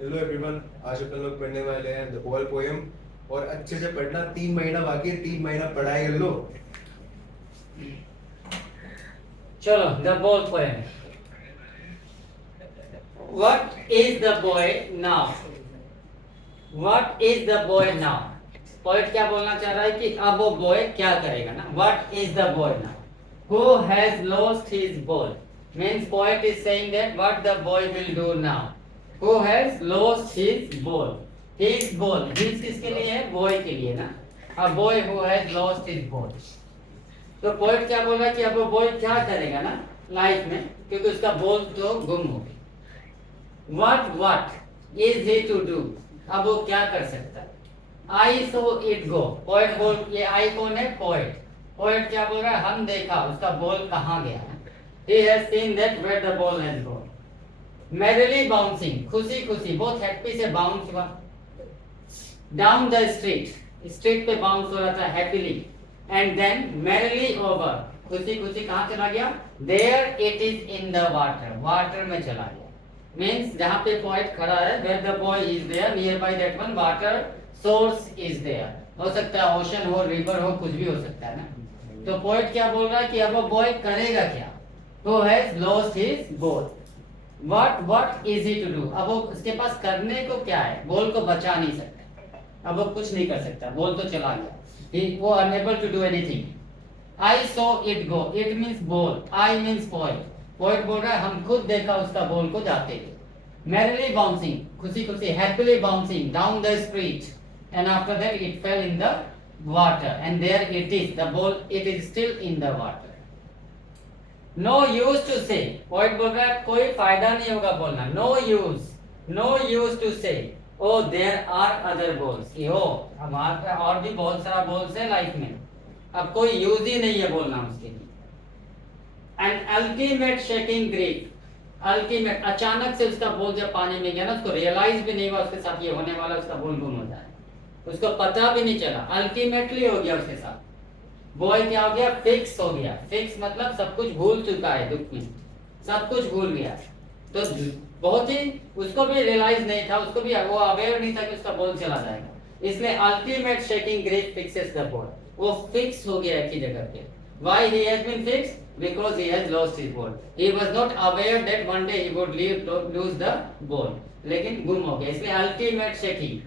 Hello everyone, आज अपन लोग पढ़ने वाले हैं द होल पोएम। और अच्छे से पढ़ना, 3 महीना बाकी है, 3 महीना पढ़ाई कर लो। चलो the ball poem. What is the boy now? What is the boy now? Poet क्या बोलना चाह रहा है कि अब वो बॉय क्या करेगा ना. What is the boy now? Who has lost his ball? Means poet is saying that what the boy will do now. Who has lost his ball? His ball. His किसके लिए है? Boy के लिए ना. A boy who has lost his ball. तो poet क्या बोल रहा है कि अब वो बॉय क्या करेगा ना लाइफ में, क्योंकि उसका बॉल तो गुम हो गया. What is he to do? अब वो क्या कर सकता है. I saw it go. Poet बोल, ये आई कौन है? पोएट. पोएट क्या बोल रहा है? हम देखा उसका बॉल कहाँ गया है. He has seen that where the ball has gone. Merrily bouncing, खुशी खुशी, बहुत हैप्पी से बाउंस हुआ. Down the street, स्ट्रीट पे बाउंस हो रहा था happily. And then merrily over, खुशी खुशी कहाँ चला गया? There it is in the water. Water में चला गया. Means जहाँ पे पोएट खड़ा है, where the boy is there, nearby that one water source is there. हो सकता है ओशन हो, रिवर हो, कुछ भी हो सकता है ना. तो पोएट क्या बोल रहा है कि अब वो बॉय करेगा क्या? Who has lost his ball. What is he to do? अब वो उसके पास करने को क्या है? बॉल को बचा नहीं सकता. अब वो कुछ नहीं कर सकता, बॉल तो चला गया. वो unable to do anything. I saw it go. It means ball. I means poet. Poet बोल रहा है हम खुद देखा उसका बॉल को जाते हुए. Merrily bouncing, खुशी खुशी, happily bouncing down the street, and after that it fell in the water, and there it is, the ball, it is still in the water. No use to say, poet बोल रहा है कोई फायदा नहीं होगा बोलना. No use to say, oh there are other balls. यो हमारे पे और भी बहुत सारा बॉल्स है लाइफ में, अब कोई यूज ही नहीं है बोलना उसके लिए. An ultimate shaking grief. Ultimate, अचानक से उसका बॉल जब पानी में गया ना, उसको रियलाइज भी नहीं हुआ उसके साथ ये होने वाला, उसका बॉल गुम हो जाए, उसको पता भी नहीं चला. अल्टीमेटली हो गया उसके साथ. बॉय क्या हो गया? फिक्स हो गया. फिक्स मतलब सब कुछ भूल चुका है, दुख में सब कुछ भूल गया. तो बहुत ही, उसको भी रियलाइज नहीं था, उसको भी वो अवेयर नहीं था कि उसका बॉल चला जाएगा. इसलिए ultimate shaking grief fixes the ball. वो फिक्स हो गया एक ही जगह पे. Why he has been fixed? Because he has lost his ball. He was not aware that one day he would lose the ball. लेकिन गुम हो गया, इसलिए ultimate shaking.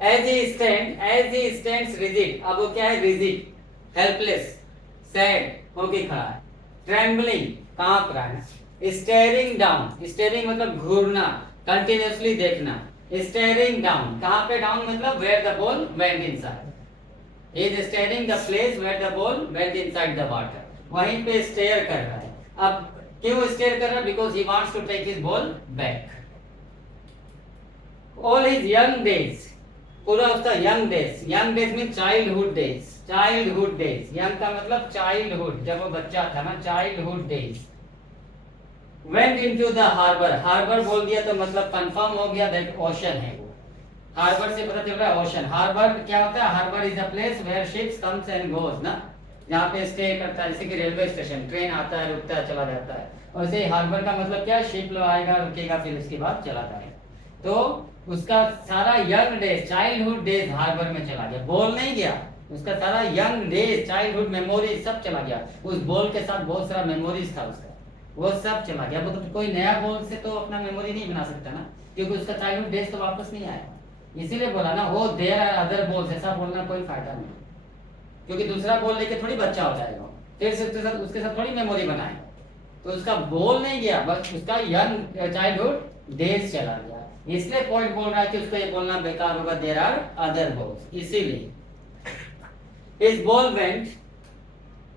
As he stands rigid. अब वो क्या है? rigid, helpless, sad होके खड़ा है. Trembling, कांप रहा है. Staring down, staring मतलब घूरना, continuously देखना. Staring down, कहाँ पे down मतलब where the ball went inside. He is staring the place where the ball went inside the water. वहीं पे stare कर रहा है. अब क्यों stare कर रहा है? Because he wants to take his ball back. All his young days, पूरा उसका young days means childhood days. Young का मतलब childhood, जब वो बच्चा था ना, childhood days. Went into the harbor बोल दिया तो मतलब कंफर्म हो गया that ocean है वो. हार्बर से पता चल रहा है ओशन. हार्बर क्या होता है? Harbour is a place where ships comes and goes ना, जहाँ पे स्टे करता है, जैसे कि रेलवे स्टेशन, ट्रेन आता है, रुकता है, चला जाता है. और वैसे हार्बर का मतलब क्या? शिप लो आएगा, रुकेगा, फिर उसके बाद चला जाएगा. तो उसका सारा young days, childhood days harbour में चला गया. बॉल नहीं गया, उसका सारा यंग डेज, चाइल्डहुड मेमोरीज सब चला गया. उस बॉल के साथ बहुत सारा मेमोरीज था उसका, वो सब चला गया. वो तो कोई नया बॉल से तो अपना मेमोरी नहीं बना सकता ना, क्योंकि उसका चाइल्डहुड डेज तो वापस नहीं आया. इसीलिए बोला ना, वो देयर आर अदर बॉल्स, ऐसा बोलना कोई फायदा नहीं, क्योंकि दूसरा बॉल लेके थोड़ी बच्चा हो जाएगा, फिर से उसके साथ थोड़ी मेमोरी बनाएगा. तो उसका बॉल नहीं गया, बस उसका यंग चाइल्डहुड डेज चला गया. इसलिए पॉइंट बोल रहा है कि उसको ये बोलना बेकार होगा, देयर आर अदर बॉल्स. इसीलिए इस ball went,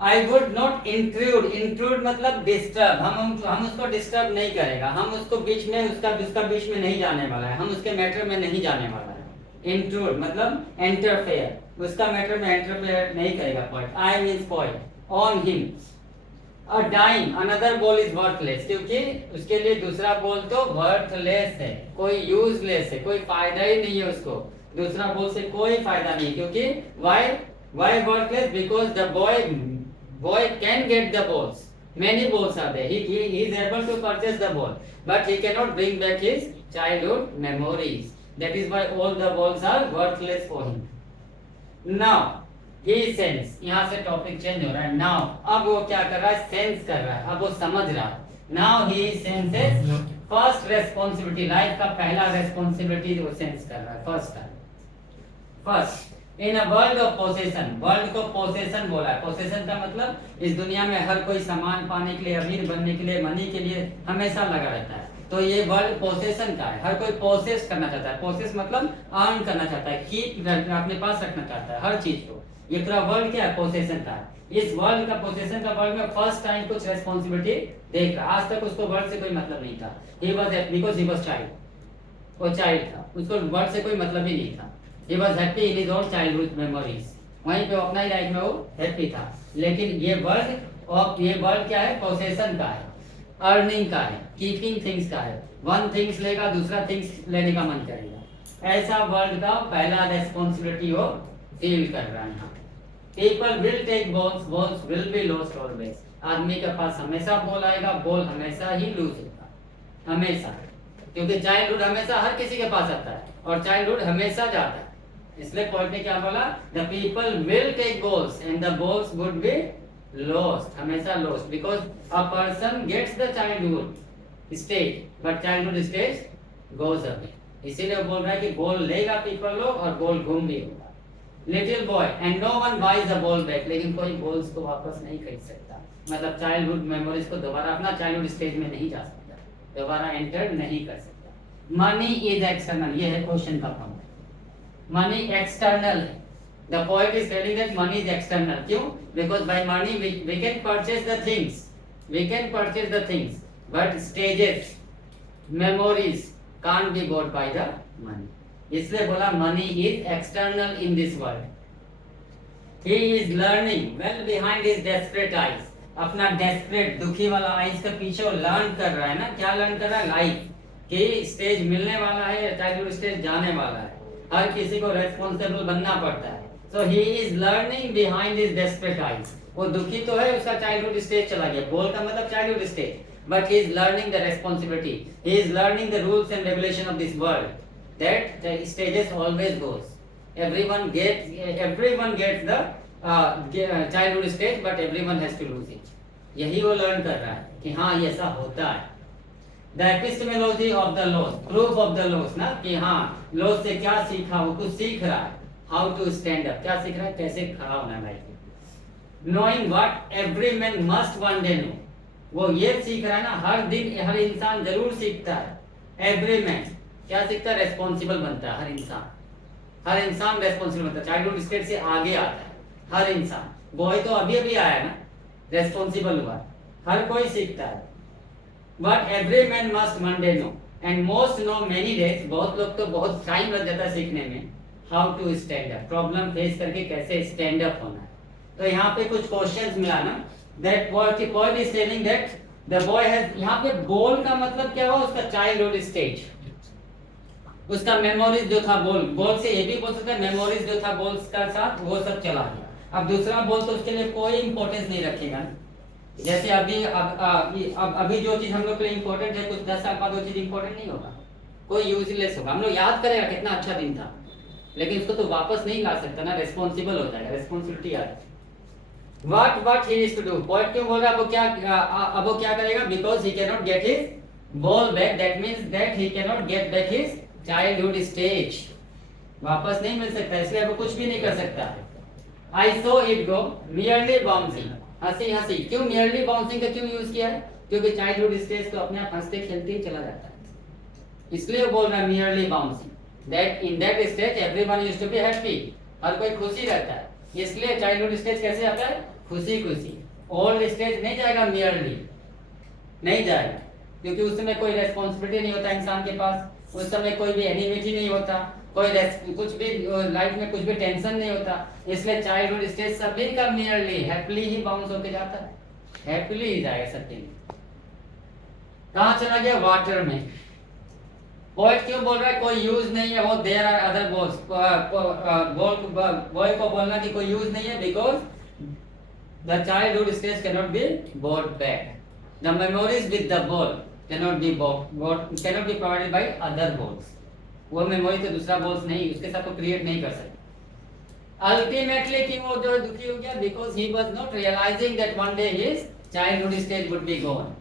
I would not intrude मतलब डिस्टर्ब. हम उसको डिस्टर्ब नहीं करेगा, हम उसको बीच में उसका बीच में नहीं जाने वाला है, हम उसके मैटर में नहीं जाने वाला है. इंट्रूड मतलब इंटरफेयर, उसका मैटर में इंटरफेयर नहीं करेगा point. I means point on him. A dime, another ball is worthless, क्योंकि उसके लिए दूसरा बॉल तो वर्थलेस है, कोई यूजलेस है, कोई फायदा ही नहीं है उसको. दूसरा बॉल से कोई फायदा नहीं, क्योंकि why worthless? Because the boy can get the balls. Many balls are there. He is able to purchase the ball, but he cannot bring back his childhood memories. That is why all the balls are worthless for him. Now he sense, यहाँ से topic change हो रहा है. Now अब वो क्या कर रहा है? सेंस कर रहा है. अब वो समझ रहा है. Now he senses first responsibility. Life का पहला responsibility वो सेंस कर रहा है. First time. First. In a world of possession, world को पोसेशन बोला है. पोसेशन का मतलब इस दुनिया में हर कोई सामान पाने के लिए, अमीर बनने के लिए, मनी के लिए हमेशा लगा रहता है. तो ये वर्ल्ड पोसेशन का है. हर कोई पोसेस करना चाहता है. पोसेस मतलब अर्न करना चाहता है, कीप अपने पास रखना चाहता है हर चीज को. ये पूरा वर्ल्ड क्या है? पोसेशन का है. इस वर्ल्ड का पोसेशन का वर्ल्ड में फर्स्ट टाइम कुछ रेस्पॉन्सिबिलिटी देख रहा. आज तक उसको वर्ल्ड से कोई मतलब नहीं था. He was because he was child. वो चाइल्ड था, उसको वर्ल्ड से कोई मतलब ही नहीं था. He was happy in his own childhood memories. वहीं पे अपना ही लाइफ में वो हैप्पी था. लेकिन ये वर्ल्ड क्या है? पोसेशन का है, अर्निंग का है, कीपिंग थिंग्स का है. वन थिंग्स लेगा, दूसरा थिंग्स लेने का मन करेगा. ऐसा वर्ल्ड का पहला रेस्पॉन्सिबिलिटी वो फील कर रहा है. People will take balls, balls will be lost always. आदमी के पास हमेशा बॉल आएगा, बॉल हमेशा ही लूज होगा, हमेशा. क्योंकि चाइल्डहुड हमेशा हर किसी के पास आता है और चाइल्डहुड हमेशा जाता है. इसलिए पॉइंट ने क्या बोला? The people will take balls and the balls would be lost, हमेशा lost. Because a person gets the childhood stage but childhood stage goes away. इसीलिए वो बोल रहा है कि बॉल लेगा पीपल लोग और बॉल घूम भी होगा. Little boy and no one buys the ball back. लेकिन कोई बॉल्स को वापस नहीं खरीद सकता. मतलब चाइल्डहुड मेमोरीज को दोबारा अपना चाइल्डहुड स्टेज में नहीं जा सकता, दोबारा एंटर नहीं कर सकता. Money is external. ये है क्वेश्चन का पॉइंट. मनी एक्सटर्नल है. The poet is telling that money is external. क्यों? Because by money we can purchase the things. We can purchase the things. But stages, memories can't be bought by the money. इसलिए बोला money is external in this world. He is learning well behind his desperate eyes. अपना desperate दुखी वाला eyes के पीछे वो learn कर रहा है ना. क्या learn कर रहा है? Life. कि स्टेज मिलने वाला है, चाइल्डहुड स्टेज जाने वाला है. हर किसी को रेस्पॉन्सिबल बनना पड़ता है. So he is learning behind his desperate eyes. वो दुखी तो है, उसका चाइल्डहुड स्टेज चला गया. बोल का मतलब childhood stage. But he is learning the responsibility. He is learning the rules and regulation of this world. That the stages always goes. Everyone gets the childhood stage but everyone has to lose it. यही वो learn कर रहा है कि हाँ ये ऐसा होता है. The epistemology of the loss, proof of the loss ना, कि हाँ लॉस से क्या सीखा, वो कुछ सीख रहा है. हाउ टू स्टैंड अप, क्या सीख रहा है? कैसे खड़ा होना है लाइफ में. Knowing what every man must one day know. वो ये सीख रहा है ना, हर दिन हर इंसान जरूर सीखता है. एवरी मैन क्या सीखता है? रेस्पॉन्सिबल बनता है. हर इंसान रेस्पॉन्सिबल बनता है. चाइल्डहुड स्टेज से आगे आता है हर इंसान. बॉय तो अभी अभी आया ना, रेस्पॉन्सिबल हुआ. हर कोई सीखता है. But every man must one day know, and most know many days. बहुत लोग तो बहुत टाइम लग जाता है सीखने में. How to stand up, problem face करके कैसे स्टैंड अप होना है. तो यहाँ पे कुछ क्वेश्चंस मिला ना. That poet is telling that the boy has. यहाँ पे बोल का मतलब क्या हुआ? उसका चाइल्डहुड स्टेज, उसका मेमोरीज जो था. बोल से ये भी बोल सकता है मेमोरीज जो था बोल्स का साथ, वो सब चला गया. अब दूसरा बोल तो उसके लिए कोई इंपॉर्टेंस नहीं रखेगा. जैसे अभी जो चीज हम लोग के लिए इंपॉर्टेंट है, कुछ 10 साल बाद वो चीज इंपॉर्टेंट नहीं होगा, कोई यूजलेस होगा. हम लोग याद करेगा कितना अच्छा दिन था, लेकिन उसको तो वापस नहीं ला सकता ना. रेस्पॉन्सिबल हो जाएगा, रेस्पॉन्सिबिलिटी आ जाएगी. What he is to do. Point क्यों बोल रहा है? अब वो क्या करेगा? Because he can not get his ball back. That means that he can not get back his childhood stage. वापस नहीं मिल सकता, इसलिए वो कुछ भी नहीं कर सकता. I so it go merely bouncing. हंसी. क्यों मियरली बाउंसिंग का क्यों यूज किया है? क्योंकि चाइल्डहुड स्टेज तो अपने आप हंसते खेलते ही चला जाता है. इसलिए बोल रहा है merely bouncing. That in that stage everyone used to be happy. हर कोई खुशी रहता है. इसलिए चाइल्डहुड स्टेज कैसे आता है? खुशी. ओल्ड स्टेज नहीं जाएगा, मियरली नहीं जाएगा. क्योंकि उस समय कोई रेस्पॉन्सिबिलिटी नहीं होता इंसान के पास. उस समय कोई भी एनिमिटी नहीं होता, कोई कुछ भी लाइफ में कुछ भी टेंशन नहीं होता. इसलिए चाइल्डहुड स्टेज सभी का मियरली हैप्पीली ही बाउंस होके जाता है. हैप्पीली ही जाएगा सबके लिए. कहाँ चला गया? वाटर में. पोएट क्यों बोल रहा है कोई यूज नहीं है? वो there are other balls. Boy को बोलना कि कोई यूज नहीं है, because The childhood stage cannot be brought back. The memories with the ball cannot be provided by other balls. वो मेमोरी तो दूसरा बॉल्स नहीं उसके साथ को क्रिएट नहीं कर सकते। अल्टीमेटली कि वो जो दुखी हो गया because he was not realising that one day his childhood stage would be gone.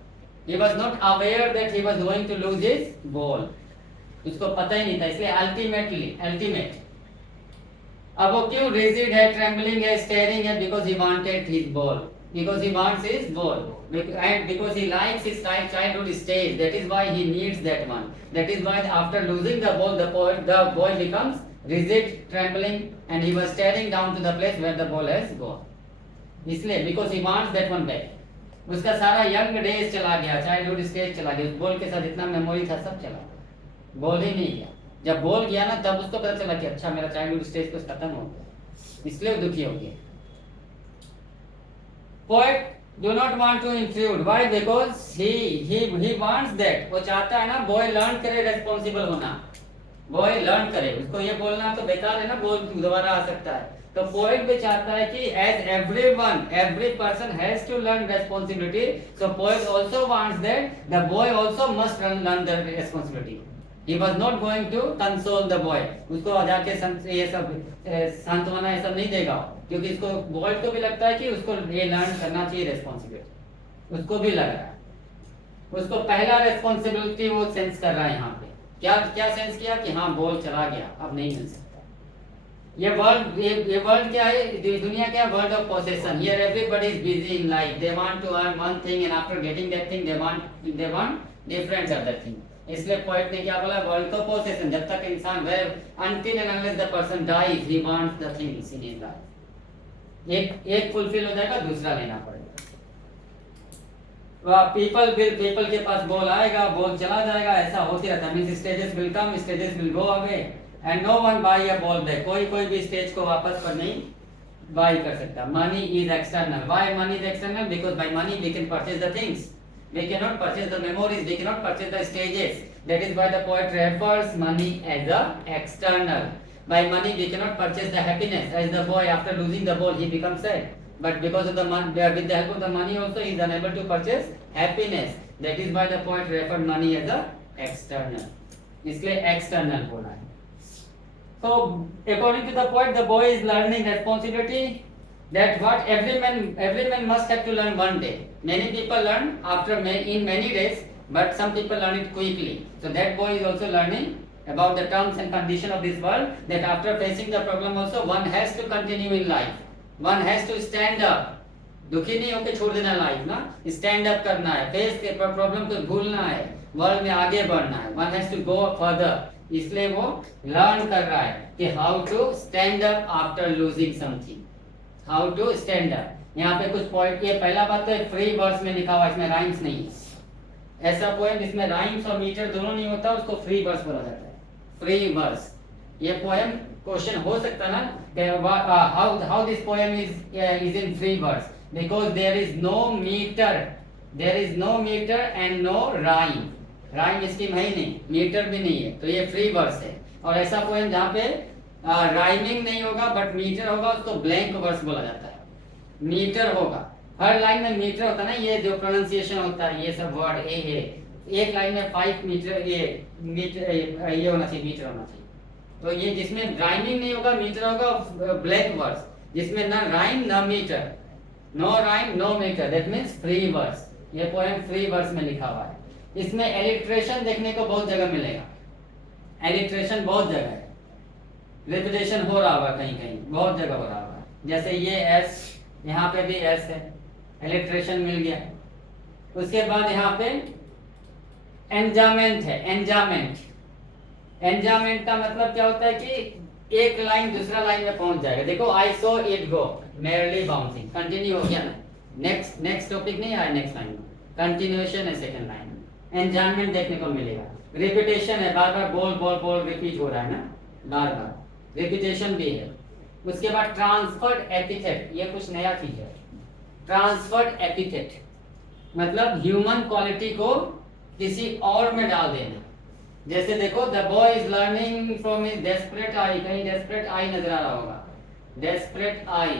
He was not aware that he was going to lose his ball. उसको पता ही नहीं था, इसलिए अल्टीमेट अब वो क्यों रिजिड है, ट्रेम्बलिंग है, स्टेयरिंग है? Because he wanted his ball, because he wants his ball, and because he likes his childhood stage. That is why he needs that one. That is why after losing the ball, the boy becomes rigid, trembling, and he was staring down to the place where the ball has gone. इसलिए because he wants that one back. उसका सारा young days चला गया, childhood stage चला गया, उस ball के साथ जितना मेमोरी था सब चला गया, बॉल ही नहीं गया। जब बॉल गया ना तब उसको पता चला कि अच्छा मेरा चाइल्डहुड स्टेज कुछ खत्म हो गया, इसलिए वो दुखी हो गया। Poet do not want to intrude. Why? Because he wants that. वो चाहता है ना boy learn करे responsible होना, boy learn करे। उसको ये बोलना तो बेकार है ना, बोल दोबारा आ सकता है। तो poet भी चाहता है कि as every person has to learn responsibility, so poet also wants that the boy also must learn the responsibility. He was not going to console the boy. उसको जाके ये सब सांत्वना ये सब नहीं देगा, क्योंकि इसको बॉय को भी लगता है कि उसको ये लर्न करना चाहिए रेस्पॉन्सिबिलिटी, उसको भी लग रहा है। उसको पहला रेस्पॉन्सिबिलिटी वो सेंस कर रहा है यहाँ पे। क्या सेंस किया कि हाँ बॉल चला गया, अब नहीं मिल सकता। ये वर्ल्ड क्या है, दुनिया क्या है? World of possession. Here everybody is busy in life, they want to earn one thing and after getting that thing they want different other thing. इसलिए पोएट ने क्या बोला? World of possession. जब तक इंसान रहे, until and unless the person dies, he wants the things in his life. एक fulfil हो जाएगा, दूसरा लेना पड़ेगा। पीपल के पास बॉल आएगा, बॉल चला जाएगा, ऐसा होती रहता है। Means stages will come, stages will go away and no one buy a ball back. कोई भी स्टेज को वापस पर नहीं बाय कर सकता। Money is external. Why money is external? Because by money we can purchase the things, we cannot purchase the memories, we cannot purchase the stages. That is why the poet refers money as the external. By money we cannot purchase the happiness. As the boy after losing the ball he becomes sad, but because of the money, with the help of the money also he is unable to purchase happiness. That is why the poet referred money as the external. इसलिए external बोला है। So according to the poet, the boy is learning responsibility. That what every man must have to learn one day. Many people learn in many days, but some people learn it quickly. So that boy is also learning about the terms and condition of this world. That after facing the problem also, one has to continue in life. One has to stand up. दुखी नहीं होकर छोड़ देना life ना, stand up करना है, face के problem को भूलना है, वर्ल्ड में आगे बढ़ना है। One has to go further. इसलिए वो लर्न कर रहा है कि how to stand up after losing something, how to stand up. यहाँ पे कुछ पॉइंट, ये पहला बात तो फ्री वर्स में लिखा हुआ, इसमें राइम्स नहीं है। ऐसा पोएम जिसमें राइम्स और मीटर दोनों नहीं होता उसको फ्री वर्स बोला जाता है, फ्री वर्स। ये पोएम क्वेश्चन हो सकता ना, how this poem is in free verse, because there is no metre and no rhyme. Rhyme scheme है ही नहीं, मीटर भी नहीं है, तो ये फ्री वर्स है। और ऐसा पोएम जहाँ पे राइमिंग नहीं होगा बट मीटर होगा, उसको ब्लैंक वर्स बोला जाता है। मीटर होगा, हर लाइन में मीटर होता है ना, ये जो प्रोनाउंसिएशन होता है, ये सब वर्ड एक लाइन में 5 मीटर ये होना चाहिए, मीटर होना चाहिए। तो ये जिसमें राइमिंग नहीं होगा, मीटर होगा, ब्लैंक वर्स जिसमें ना राइम ना metre, no rhyme no metre, that means free verse. ये पोएम फ्री वर्स में लिखा हुआ है। इसमें एलिट्रेशन देखने को बहुत जगह मिलेगा, एलिट्रेशन बहुत जगह है, रिपीटेशन हो रहा होगा कहीं कहीं, बहुत जगह हो रहा होगा। जैसे ये एस, यहाँ पे भी एस है, इलेक्ट्रेशन मिल गया। उसके बाद यहाँ पे एंजामेंट है, एंजामेंट का मतलब क्या होता है कि एक लाइन दूसरा लाइन में पहुंच जाएगा। देखो I so it go merely bouncing, continue हो गया ना, नेक्स्ट टॉपिक नहीं आया, नेक्स्ट लाइन में कंटिन्यूएशन है, सेकंड लाइन में एंजामेंट देखने को मिलेगा। रिपीटेशन है, बार बार बोल रिपीट हो रहा है ना, बार बार रिपीटेशन भी है। उसके बाद ट्रांसफर्ड एपिथेट, ये कुछ नया चीज है। ट्रांसफर्ड एपिथेट मतलब ह्यूमन क्वालिटी को किसी और में डाल देना। जैसे देखो, the boy is learning from his desperate eye, कहीं डेस्परेट आई नजर आ रहा होगा, डेस्परेट आई,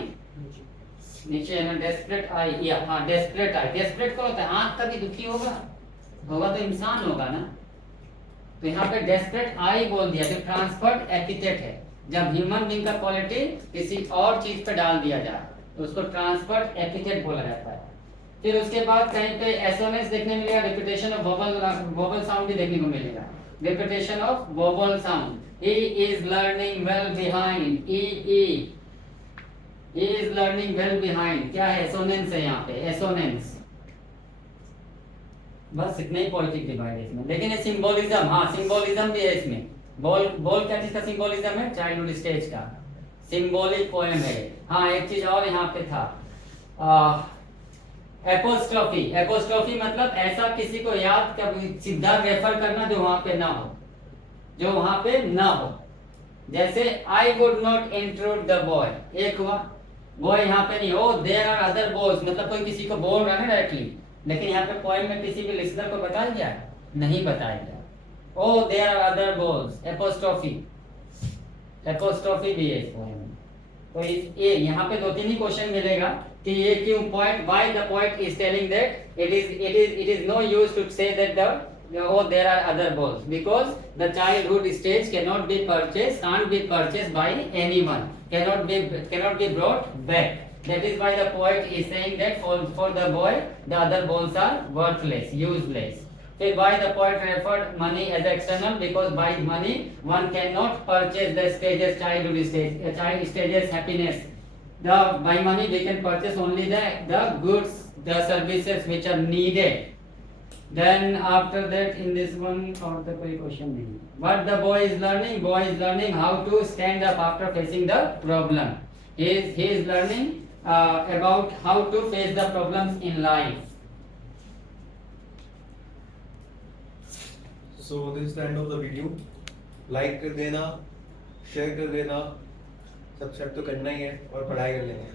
नीचे है ना डेस्परेट आई, या हाँ डेस्परेट आई। डेस्परेट कौन होता है? आंख कभी दुखी होगा होगा तो इंसान होगा ना। तो यहाँ पे डेस्परेट आई बोल दिया, जो ट्रांसफर्ड एपिथेट है। जब ह्यूमन बीइंग का क्वालिटी किसी और चीज पे डाल दिया जाए तो उसको ट्रांसफर्ड एपिथेट बोला जाता है। फिर उसके बाद कहीं पे एसोनेंस देखने मिलेगा, रिपीटेशन ऑफ वोवल साउंड भी देखने को मिलेगा। Repetition of vowel sound, he is learning well behind, he is learning well behind, क्या है? एसोनेंस है यहाँ पे, एसोनेंस। बस इतना ही पॉलिटिक डिवाइड है इसमें। लेकिन ये सिंबोलिज्म, हाँ सिंबोलिज्म भी है इसमें। बोल क्या चीज का सिंबोलिज्म है? चाइल्डहुड स्टेज का सिंबॉलिक पोएम है। हाँ एक चीज और यहाँ पे था, एपोस्ट्रोफी। एपोस्ट्रोफी मतलब ऐसा किसी को याद कर, सीधा रेफर करना जो वहां पे ना हो, जो वहां पे ना हो। जैसे I would not intrude the boy, एक हुआ, बॉय यहाँ पे नहीं हो, देयर आर अदर बॉयज, मतलब कोई किसी को बोल रहा है ना डायरेक्टली। लेकिन यहाँ पे पोएम में किसी भी लिसनर को बताया गया? नहीं बताया गया। Oh there are other boys, apostrophe, apostrophe भी है इस पोएम में। तो ये यहाँ पे 2-3 ही क्वेश्चन मिलेगा कि ये क्यों point, why the point is telling that it is no use to say that the oh there are other balls, because the childhood stage cannot be purchased, can't be purchased by anyone, cannot be brought back. That is why the poet is saying that for the boy the other balls are worthless, useless. Then why the poet referred money as external? Because by money one cannot purchase the stages, childhood stage, child stages happiness. By money we can purchase only the goods, the services which are needed. Then after that in this one और तो कोई question नहीं। What the boy is learning? Boy is learning how to stand up after facing the problem. He is learning about how to face the problems in life. So this is the end of the video. Like कर देना, share कर देना, subscribe तो करना ही है और पढ़ाई कर लेना है।